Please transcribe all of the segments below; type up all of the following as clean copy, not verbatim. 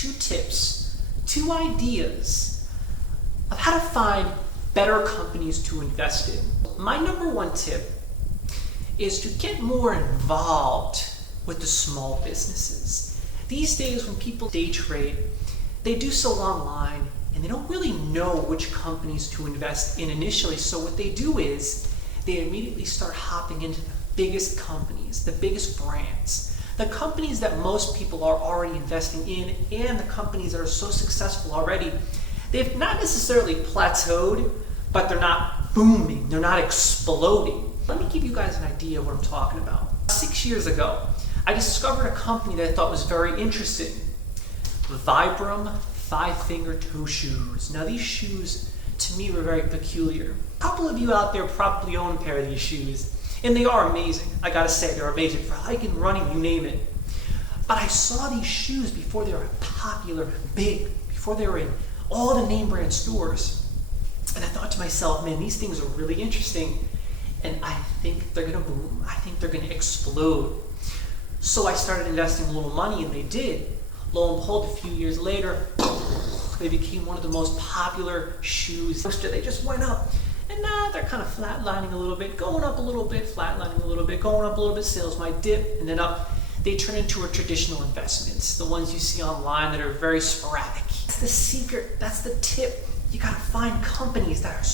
2 tips, 2 ideas of how to find better companies to invest in. My number 1 tip is to get more involved with the small businesses. These days when people day trade, they do so online and they don't really know which companies to invest in initially. So what they do is they immediately start hopping into the biggest companies, the biggest brands, the companies that most people are already investing in, and the companies that are so successful already. They've not necessarily plateaued, but they're not booming, they're not exploding. Let me give you guys an idea of what I'm talking about. 6 years ago, I discovered a company that I thought was very interesting. Vibram 5-finger toe shoes. Now these shoes, to me, were very peculiar. A couple of you out there probably own a pair of these shoes, and they are amazing. I gotta say, they're amazing for hiking, running, you name it. But I saw these shoes before they were popular, big, before they were in all the name brand stores. And I thought to myself, man, these things are really interesting, and I think they're gonna boom. I think they're gonna explode. So I started investing a little money, and they did. Lo and behold, a few years later, they became one of the most popular shoes. They just went up, and now they're kind of flatlining a little bit, going up a little bit, flatlining a little bit, going up a little bit. Sales might dip and then up. They turn into traditional investments, the ones you see online that are very sporadic. That's the secret, that's the tip. You gotta find companies that are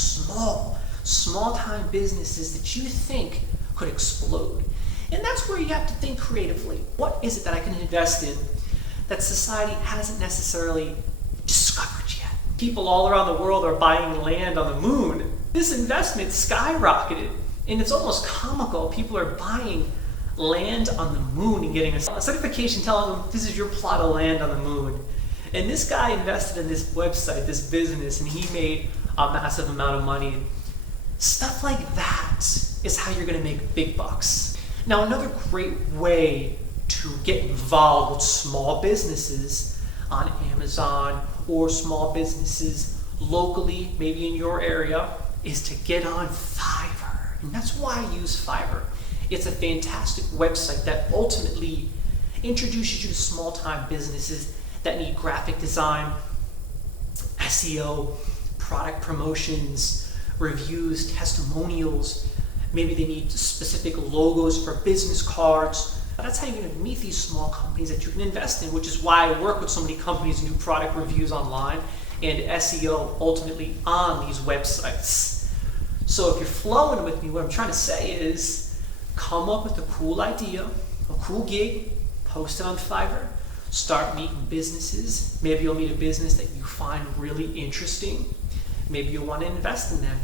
small-time businesses that you think could explode. And that's where you have to think creatively. What is it that I can invest in that society hasn't necessarily discovered yet? People all around the world are buying land on the moon. This investment skyrocketed, and it's almost comical. People are buying land on the moon and getting a certification telling them this is your plot of land on the moon. And this guy invested in this website, this business, and he made a massive amount of money. Stuff like that is how you're gonna make big bucks. Now, another great way to get involved with small businesses on Amazon or small businesses locally, maybe in your area, is to get on Fiverr. And that's why I use Fiverr. It's a fantastic website that ultimately introduces you to small-time businesses that need graphic design, SEO, product promotions, reviews, testimonials. Maybe they need specific logos for business cards. That's how you're going to meet these small companies that you can invest in, which is why I work with so many companies and do product reviews online and SEO ultimately on these websites. So if you're flowing with me, what I'm trying to say is come up with a cool idea, a cool gig, post it on Fiverr, start meeting businesses. Maybe you'll meet a business that you find really interesting. Maybe you'll want to invest in them.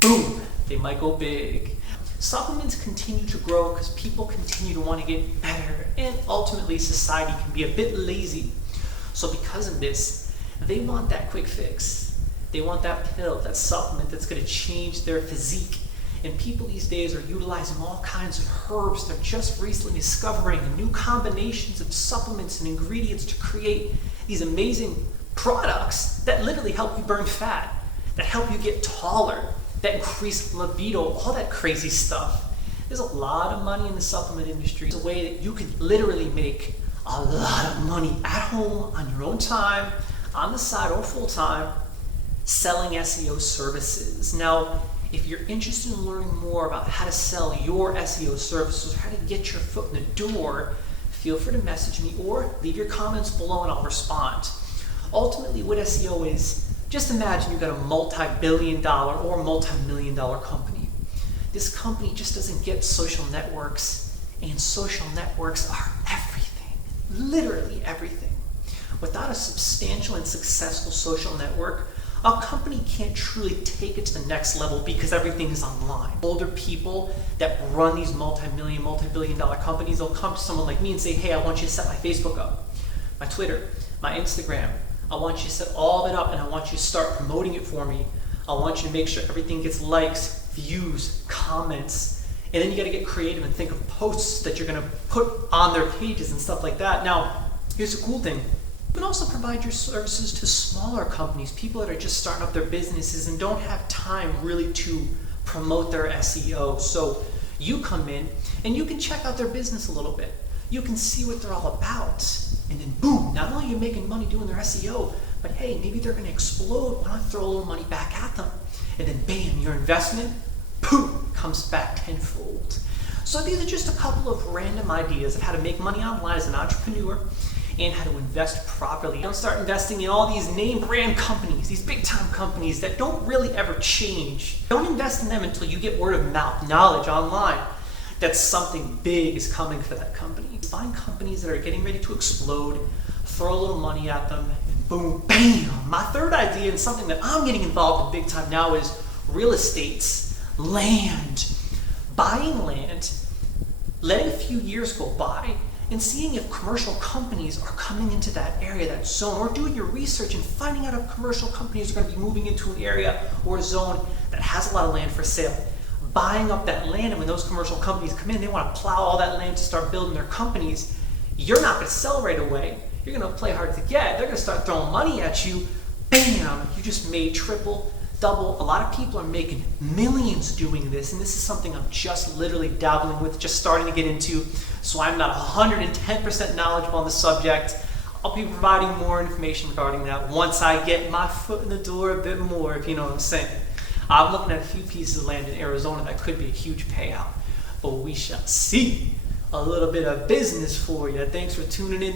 Boom, they might go big. Supplements continue to grow because people continue to want to get better, and ultimately society can be a bit lazy. So because of this, they want that quick fix. They want that pill, that supplement that's going to change their physique. And people these days are utilizing all kinds of herbs. They're just recently discovering new combinations of supplements and ingredients to create these amazing products that literally help you burn fat, that help you get taller, that increase libido, all that crazy stuff. There's a lot of money in the supplement industry. It's a way that you can literally make a lot of money at home, on your own time, on the side or full time, selling SEO services. Now, if you're interested in learning more about how to sell your SEO services, or how to get your foot in the door, feel free to message me or leave your comments below and I'll respond. Ultimately, what SEO is, just imagine you've got a multi-billion-dollar or multi-million-dollar company. This company just doesn't get social networks, and social networks are everything, literally everything. Without a substantial and successful social network, a company can't truly take it to the next level because everything is online. Older people that run these multi-million, multi-billion-dollar companies, they'll come to someone like me and say, hey, I want you to set my Facebook up, my Twitter, my Instagram. I want you to set all of it up, and I want you to start promoting it for me. I want you to make sure everything gets likes, views, comments, and then you gotta get creative and think of posts that you're gonna put on their pages and stuff like that. Now, here's the cool thing. You can also provide your services to smaller companies, people that are just starting up their businesses and don't have time really to promote their SEO. So you come in and you can check out their business a little bit. You can see what they're all about. and then boom, not only are you making money doing their SEO, but hey, maybe they're gonna explode. Why not throw a little money back at them? And then bam, your investment, boom, comes back tenfold. So these are just a couple of random ideas of how to make money online as an entrepreneur and how to invest properly. Don't start investing in all these name brand companies, these big time companies that don't really ever change. Don't invest in them until you get word of mouth knowledge online that something big is coming for that company. Find companies that are getting ready to explode, throw a little money at them, and boom, bam. My third idea, and something that I'm getting involved in big time now, is real estates, land. Buying land, letting a few years go by, and seeing if commercial companies are coming into that area, that zone, or doing your research and finding out if commercial companies are going to be moving into an area or a zone that has a lot of land for sale. Buying up that land, and when those commercial companies come in, they want to plow all that land to start building their companies. You're not going to sell right away. You're going to play hard to get. They're going to start throwing money at you. Bam! You just made triple, double. A lot of people are making millions doing this, and this is something I'm just literally dabbling with, just starting to get into. So I'm not 110% knowledgeable on the subject. I'll be providing more information regarding that once I get my foot in the door a bit more, if you know what I'm saying. I'm looking at a few pieces of land in Arizona that could be a huge payout, but we shall see. A little bit of business for you. Thanks for tuning in.